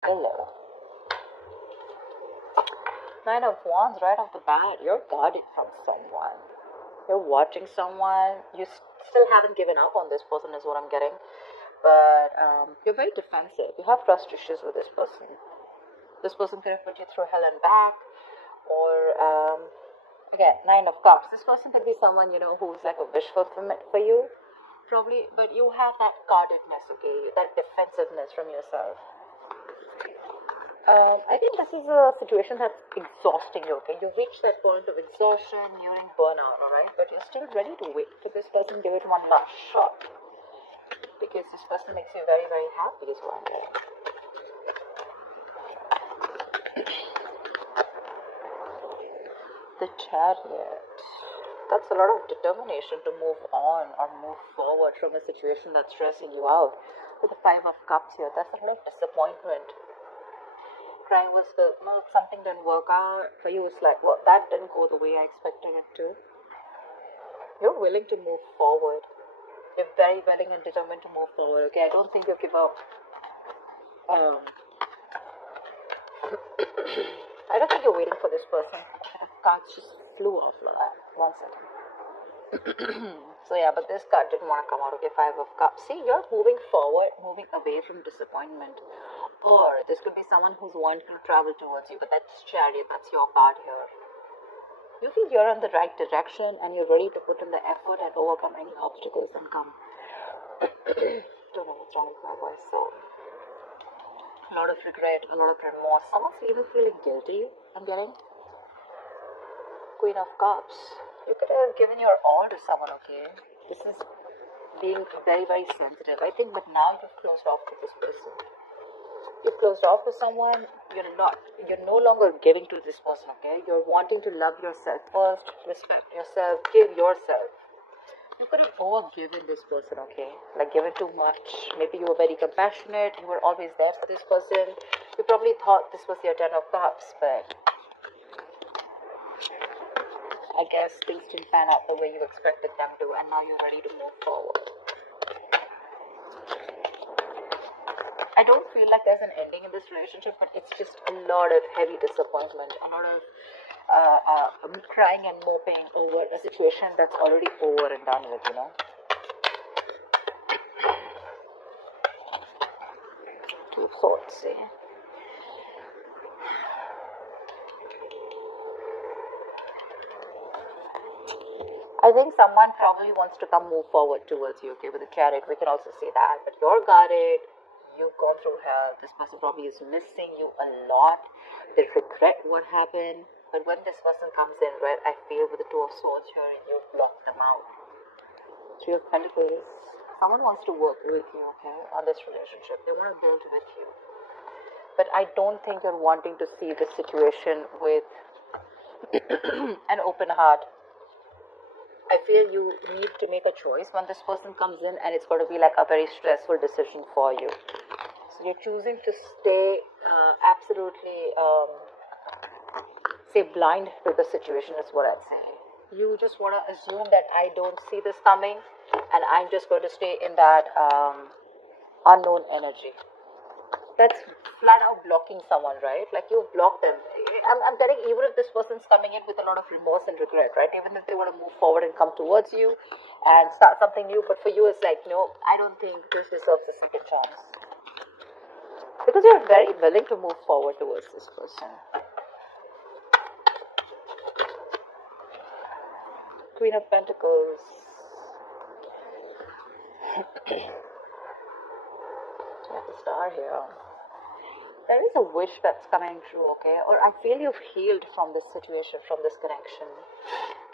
Hello. Nine of Wands right off the bat. You're guarded from someone. You're watching someone. You still haven't given up on this person, is what I'm getting. But you're very defensive. You have trust issues with this person. This person could have put you through hell and back. Or, again, Nine of Cups. This person could be someone, who's like a wish fulfillment for you. Probably, but you have that guardedness, okay? That defensiveness from yourself. I think this is a situation that's exhausting you, okay? You've reached that point of exhaustion, you're in burnout, alright? But you're still ready to wait for this person, give it one last shot. Because this person makes you very, very happy, is what I'm getting. The Chariot. That's a lot of determination to move on or move forward from a situation that's stressing you out. With the Five of Cups here, that's a lot of disappointment. Crying was well, something didn't work out. For you, it's like, well, that didn't go the way I expected it to. You're willing to move forward. You're very willing and determined to move forward, okay? I don't think you'll give up. I don't think you're waiting for this person. Cards just flew off like that. 1 second. So yeah, but this card didn't want to come out. Okay, Five of Cups. See, you're moving forward, moving away from disappointment. Or this could be someone who's wanting to travel towards you, but that's Chariot, that's your card here. You feel you're in the right direction and you're ready to put in the effort and overcome any obstacles and come. Don't know what's wrong with my voice. So, a lot of regret, a lot of remorse. Someone's even feeling guilty, I'm getting. Queen of Cups. You could have given your all to someone, okay? This is being very, very sensitive, I think, but now you've closed off with this person. You've closed off with someone, you're no longer giving to this person, okay? You're wanting to love yourself first, respect yourself, give yourself. You could have overgiven this person, okay? Like given too much. Maybe you were very compassionate, you were always there for this person. You probably thought this was your Ten of Cups, but I guess things didn't pan out the way you expected them to, and now you're ready to move forward. I don't feel like there's an ending in this relationship, but it's just a lot of heavy disappointment, a lot of crying and moping over a situation that's already over and done with, Two of Swords, see? I think someone probably wants to come move forward towards you, okay, with the Chariot. We can also see that, but you're guarded. You've gone through hell. This person probably is missing you a lot. They regret what happened. But when this person comes in, right, I feel with the Two of Swords here, you block them out. Three of Pentacles. Someone wants to work with you, okay, on this relationship. They want to build with you. But I don't think you're wanting to see this situation with an open heart. I feel you need to make a choice when this person comes in, and it's going to be like a very stressful decision for you. So you're choosing to stay absolutely, say, blind to the situation is what I'd say. You just want to assume that I don't see this coming, and I'm just going to stay in that unknown energy. That's flat out blocking someone, right? Like you block them. I'm telling, even if this person's coming in with a lot of remorse and regret, right? Even if they want to move forward and come towards you and start something new, but for you it's like, no, I don't think this deserves a second chance. Because you're very willing to move forward towards this person. Queen of Pentacles. You have the Star here. There is a wish that's coming true, okay? Or I feel you've healed from this situation, from this connection.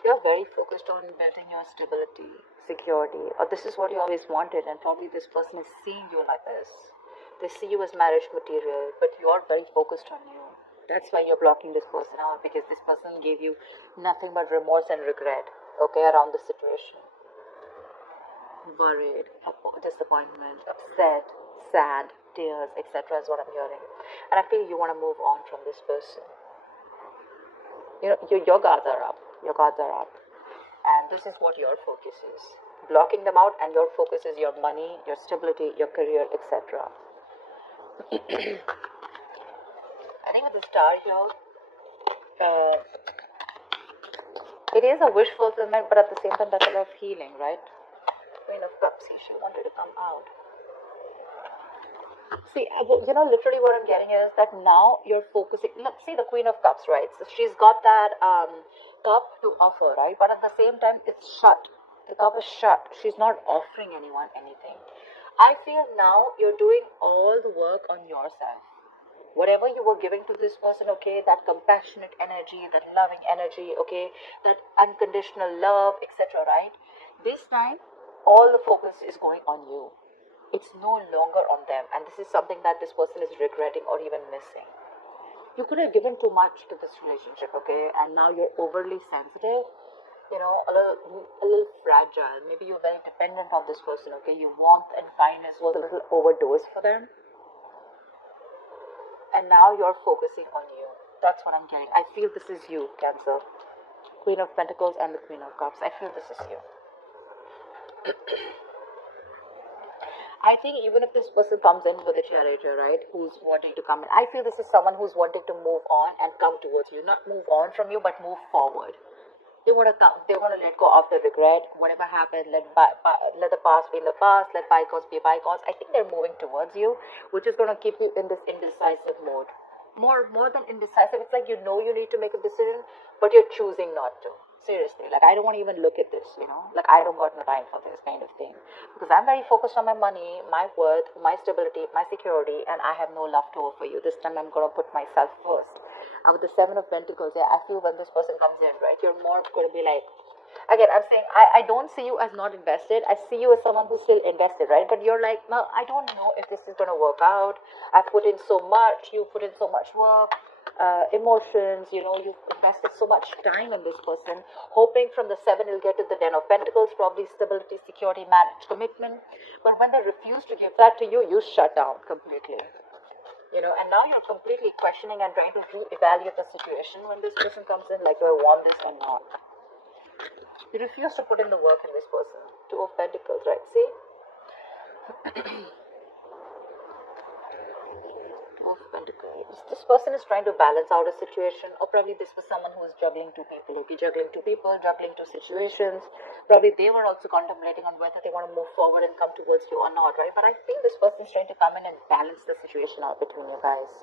You're very focused on building your stability, security, or this is what you always wanted, and probably this person is seeing you like this. They see you as marriage material, but you're very focused on you. That's why you're blocking this person out, because this person gave you nothing but remorse and regret, okay, around the situation. Worried, disappointment, upset, sad, tears, etc. is what I'm hearing. And I feel you want to move on from this person. Your guards are up. Your guards are up. And this is what your focus is. Blocking them out, and your focus is your money, your stability, your career, etc. think with the star here, uh, it is a wish fulfillment, but at the same time, that's a lot of healing, right? Queen of Cups, she wanted to come out. See, literally what I'm getting is that now you're focusing. Look, see the Queen of Cups, right? So she's got that cup to offer, right? But at the same time, it's shut. The cup is shut. She's not offering anyone anything. I feel now you're doing all the work on yourself. Whatever you were giving to this person, okay, that compassionate energy, that loving energy, okay, that unconditional love, etc., right? This time, all the focus is going on you. It's no longer on them, and this is something that this person is regretting or even missing. You could have given too much to this relationship, okay, and now you're overly sensitive, a little fragile. Maybe you're very dependent on this person, okay. Your warmth and kindness was a little overdosed for them, and now you're focusing on you. That's what I'm getting. I feel this is you, Cancer. Queen of Pentacles and the Queen of Cups. I feel this is you. I think even if this person comes in with a character, right, who's wanting to come in, I feel this is someone who's wanting to move on and come towards you. Not move on from you, but move forward. They want to come. They want to let go of the regret. Whatever happened, let the past be in the past. Let bygones be bygones. I think they're moving towards you, which is going to keep you in this indecisive mode. More than indecisive, it's like you need to make a decision, but you're choosing not to. Seriously, like I don't want to even look at this, like I don't got no time for this kind of thing because I'm very focused on my money, my worth, my stability, my security, and I have no love to offer you. This time I'm gonna put myself first. And with the Seven of Pentacles, yeah, I feel when this person comes in, right, you're more gonna be like, again, I'm saying I don't see you as not invested. I see you as someone who's still invested, right? But you're like, no, I don't know if this is gonna work out. I've put in so much. You put in so much work. Emotions, you've invested so much time in this person, hoping from the Seven you'll get to the Ten of Pentacles, probably stability, security, marriage, commitment. But when they refuse to give that to you, you shut down completely. And now you're completely questioning and trying to reevaluate the situation when this person comes in, like, do I want this or not? You refuse to put in the work in this person. Two of Pentacles, right? See? Of Pentacles. This person is trying to balance out a situation, or probably this was someone who was juggling two people, okay, juggling two people, juggling two situations. Probably they were also contemplating on whether they want to move forward and come towards you or not, right? But I think this person is trying to come in and balance the situation out between you guys.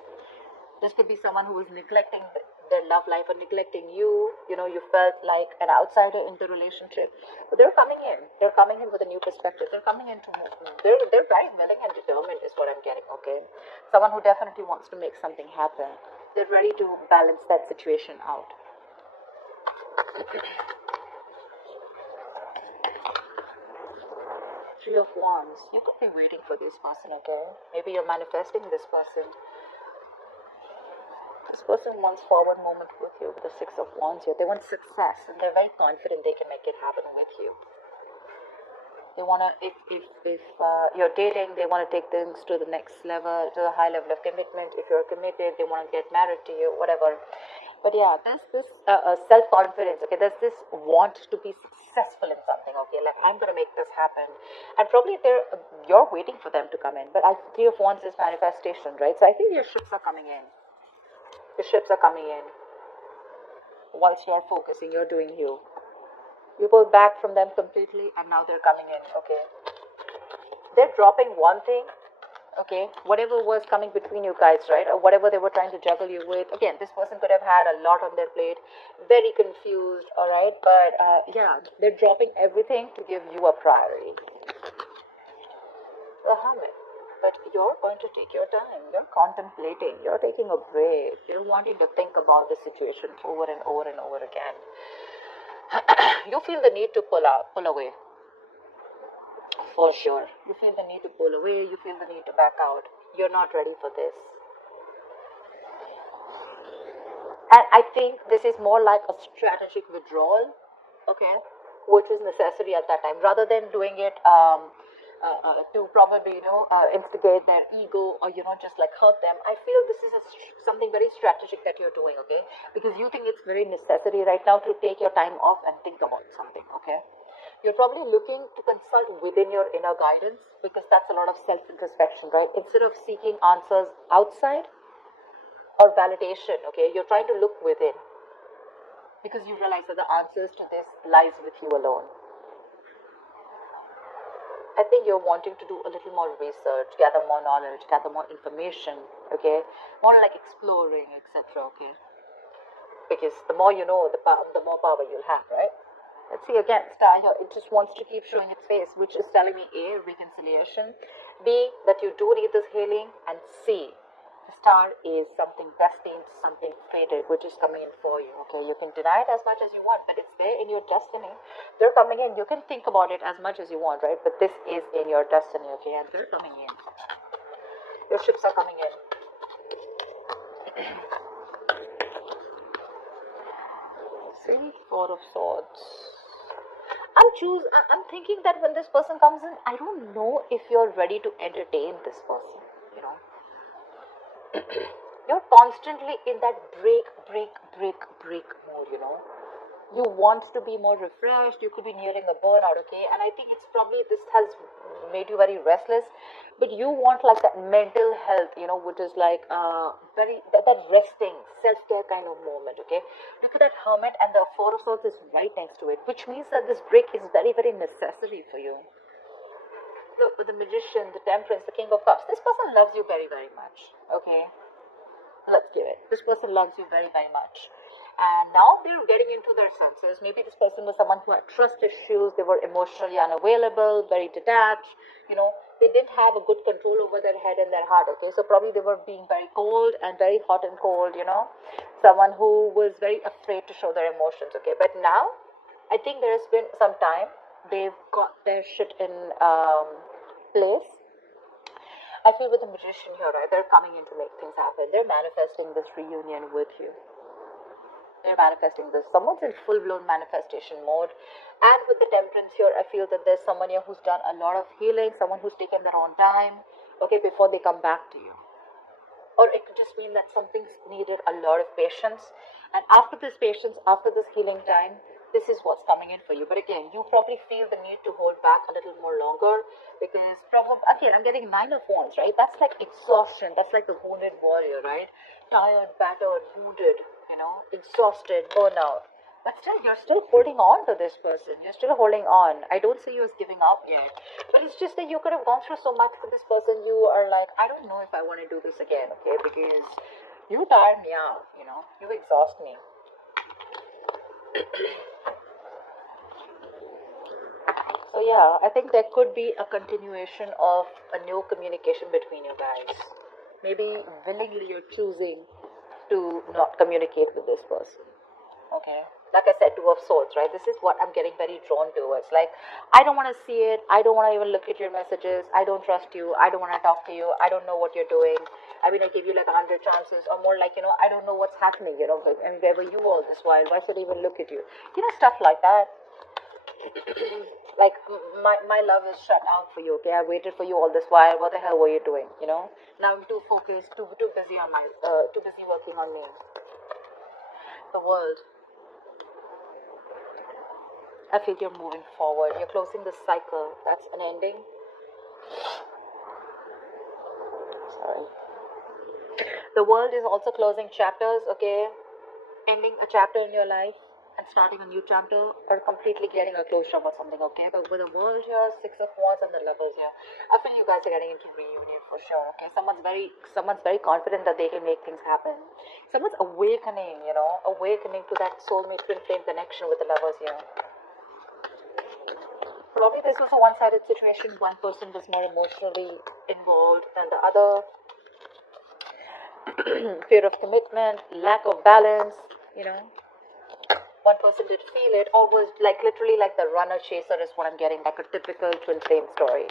This could be someone who is neglecting their love life or neglecting you. You felt like an outsider in the relationship. But they're coming in. They're coming in with a new perspective. They're coming in to move. They're very willing and determined is what I'm getting, okay? Someone who definitely wants to make something happen. They're ready to balance that situation out. Three of Wands. You could be waiting for this person, okay? Maybe you're manifesting this person. This person wants forward movement with you with the Six of Wands here. They want success and they're very confident they can make it happen with you. They want to, if you're dating, they want to take things to the next level, to the high level of commitment. If you're committed, they want to get married to you, whatever. But yeah, there's this self-confidence, okay? There's this want to be successful in something, okay? Like, I'm going to make this happen. And probably you're waiting for them to come in. But Three of Wands is manifestation, right? So I think your ships are coming in. The ships are coming in. Whilst you're focusing, you're doing you. You pull back from them completely and now they're coming in, okay? They're dropping one thing, okay? Whatever was coming between you guys, right? Or whatever they were trying to juggle you with. Again, this person could have had a lot on their plate. Very confused, alright? But yeah, they're dropping everything to give you a priority. The Hermit. But you're going to take your time. You're contemplating. You're taking a break. You're wanting to think about the situation over and over and over again. You feel the need to pull away. For sure. You feel the need to pull away. You feel the need to back out. You're not ready for this. And I think this is more like a strategic withdrawal, okay, which is necessary at that time, rather than doing it to probably instigate their ego or just like hurt them. I feel this is something very strategic that you're doing, okay, because you think it's very necessary right now to take your time off and think about something, okay. You're probably looking to consult within your inner guidance because that's a lot of self-introspection, right? Instead of seeking answers outside, or validation, okay? You're trying to look within because you realize that the answers to this lies with you alone. I think you're wanting to do a little more research, gather more knowledge, gather more information, okay? More like exploring, etc., okay? Because the more you know, the more power you'll have, right? Let's see again, star here, it just wants to keep showing its face, which is telling me A, reconciliation, B, that you do need this healing, and C, the star is something destined, something fated, which is coming in for you, okay? You can deny it as much as you want, but it's there in your destiny. They're coming in. You can think about it as much as you want, right? But this is in your destiny, okay? And they're coming in. Your ships are coming in. See, Four of Swords. I'm thinking that when this person comes in, I don't know if you're ready to entertain this person, you know. You're constantly in that break mode, you know. You want to be more refreshed, you could be nearing a burnout, okay? And I think it's probably this has made you very restless, but you want like that mental health, you know, which is like that resting, self-care kind of moment, okay? Look at that Hermit, and the Four of Swords is right next to it, which means that this break is very necessary for you. Look, with the Magician, the Temperance, the King of Cups, this person loves you very much, okay? Let's give it. This person loves you very much. And now they're getting into their senses. Maybe this person was someone who had trust issues. They were emotionally unavailable, very detached. You know, they didn't have a good control over their head and their heart. Okay, so probably they were being very cold and very hot and cold. You know, someone who was very afraid to show their emotions. Okay, but now I think there has been some time. They've got their shit in place. I feel with the Magician here, right? They're coming in to make things happen. They're manifesting this reunion with you. They're manifesting this. Someone's in full-blown manifestation mode. And with the Temperance here, I feel that there's someone here who's done a lot of healing, someone who's taken their own time, okay, before they come back to you. Or it could just mean that something's needed a lot of patience. And after this patience, after this healing time, this is what's coming in for you. But again, you probably feel the need to hold back a little more longer because probably, again, I'm getting Nine of Wands, right? That's like exhaustion. That's like the wounded warrior, right? Tired, battered, wounded, you know, exhausted, burnout. But still, you're still holding on to this person. You're still holding on. I don't say you as giving up yet. But it's just that you could have gone through so much with this person. You are like, I don't know if I want to do this again, okay? Because you tire me out, you know? You exhaust me. So yeah, I think there could be a continuation of a new communication between you guys. Maybe willingly you're choosing to not communicate with this person. Okay. Like I said, Two of Swords, right? This is what I'm getting very drawn towards. Like, I don't want to see it. I don't want to even look at your messages. I don't trust you. I don't want to talk to you. I don't know what you're doing. I mean, I give you like 100 chances, or more like, you know, I don't know what's happening, you know, and where were you all this while? Why should I even look at you? You know, stuff like that. Like, my love is shut out for you, okay? I waited for you all this while. What the hell were you doing, you know? Now I'm too focused, too busy on too busy working on me. The World. I feel you're moving forward. You're closing the cycle. That's an ending. Sorry. The World is also closing chapters, okay? Ending a chapter in your life and starting a new chapter, or completely getting a closure or something, okay? But with the World here, Six of Wands and the Lovers here, I feel you guys are getting into reunion for sure, okay? Someone's very confident that they can make things happen. Someone's awakening, you know, awakening to that soulmate twin flame connection with the Lovers here. Probably this was a one-sided situation. One person was more emotionally involved than the other. Fear of commitment, lack of balance, you know. One person did feel it, or was like literally like the runner chaser is what I'm getting, like a typical twin flame story.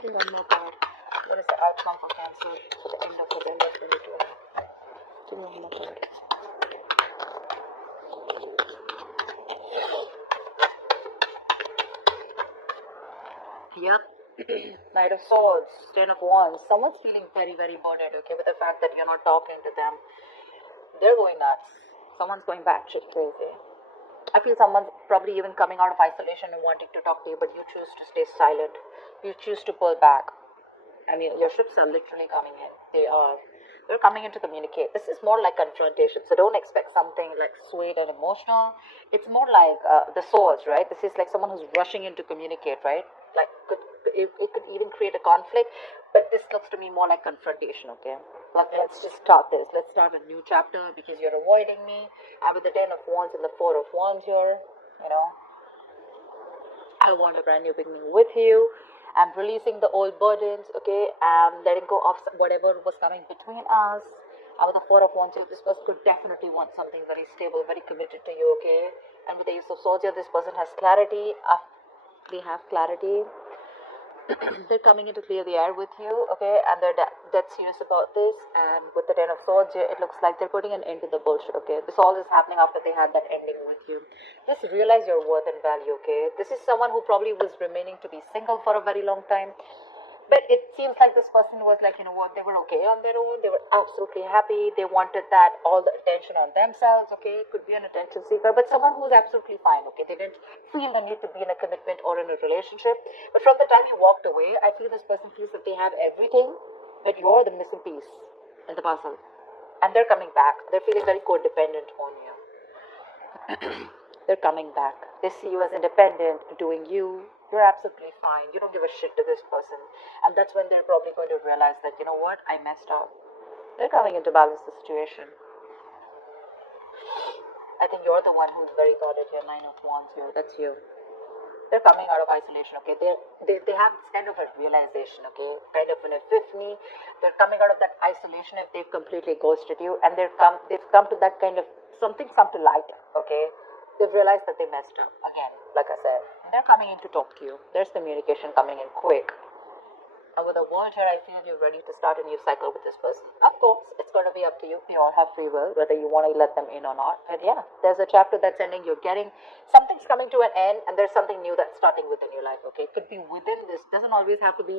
One more card. What is the outcome for Cancer for the end of November 2020? Give me one more card. Yep. Knight of Swords, Ten of Wands. Someone's feeling very burdened, okay, with the fact that you're not talking to them. They're going nuts. Someone's going batshit crazy. I feel someone's probably even coming out of isolation and wanting to talk to you, but you choose to stay silent. You choose to pull back. I mean, your ships are literally coming in. They are. They're coming in to communicate. This is more like confrontation. So don't expect something like sweet and emotional. It's more like the swords, right? This is like someone who's rushing in to communicate, right? Like it could even create a conflict, but this looks to me more like confrontation, okay? Like, let's just start this. Let's start a new chapter because you're avoiding me. I'm with the Ten of Wands and the Four of Wands here, you know. I want a brand new beginning with you. I'm releasing the old burdens, okay? I'm letting go of whatever was coming between us. With the Four of Wands here, this person could definitely want something very stable, very committed to you, okay? And with the Ace of Swords here, this person has clarity. They have clarity. They're coming in to clear the air with you, okay? And they're dead serious about this. And with the Ten of Swords here, it looks like they're putting an end to the bullshit, okay? This all is happening after they had that ending with you. Just realize your worth and value, okay? This is someone who probably was remaining to be single for a very long time. But it seems like this person was like, you know what, they were okay on their own. They were absolutely happy. They wanted that, all the attention on themselves, okay? Could be an attention seeker, but someone who's absolutely fine, okay? They didn't feel the need to be in a commitment or in a relationship. But from the time you walked away, I feel this person feels that they have everything, but you're the missing piece in the puzzle. And they're coming back. They're feeling very codependent on you. They're coming back. They see you as independent, doing you. You're absolutely fine. You don't give a shit to this person. And that's when they're probably going to realize that, you know what, I messed up. They're coming in to balance the situation. I think you're the one who's very guarded here. Nine of Wands here. That's you. They're coming out of isolation, okay? They have this kind of a realization, okay? Kind of an epiphany. They're coming out of that isolation if they've completely ghosted you. And they've come to that kind of something's come to light, okay? They've realized that they messed up again, like I said. They're coming in to talk to you. There's communication coming in quick. And with the World here, I feel you're ready to start a new cycle with this person. Of course, it's going to be up to you. You all have free will, whether you want to let them in or not. But yeah, there's a chapter that's ending. You're getting, something's coming to an end, and there's something new that's starting within your life, okay? It could be within this. Doesn't always have to be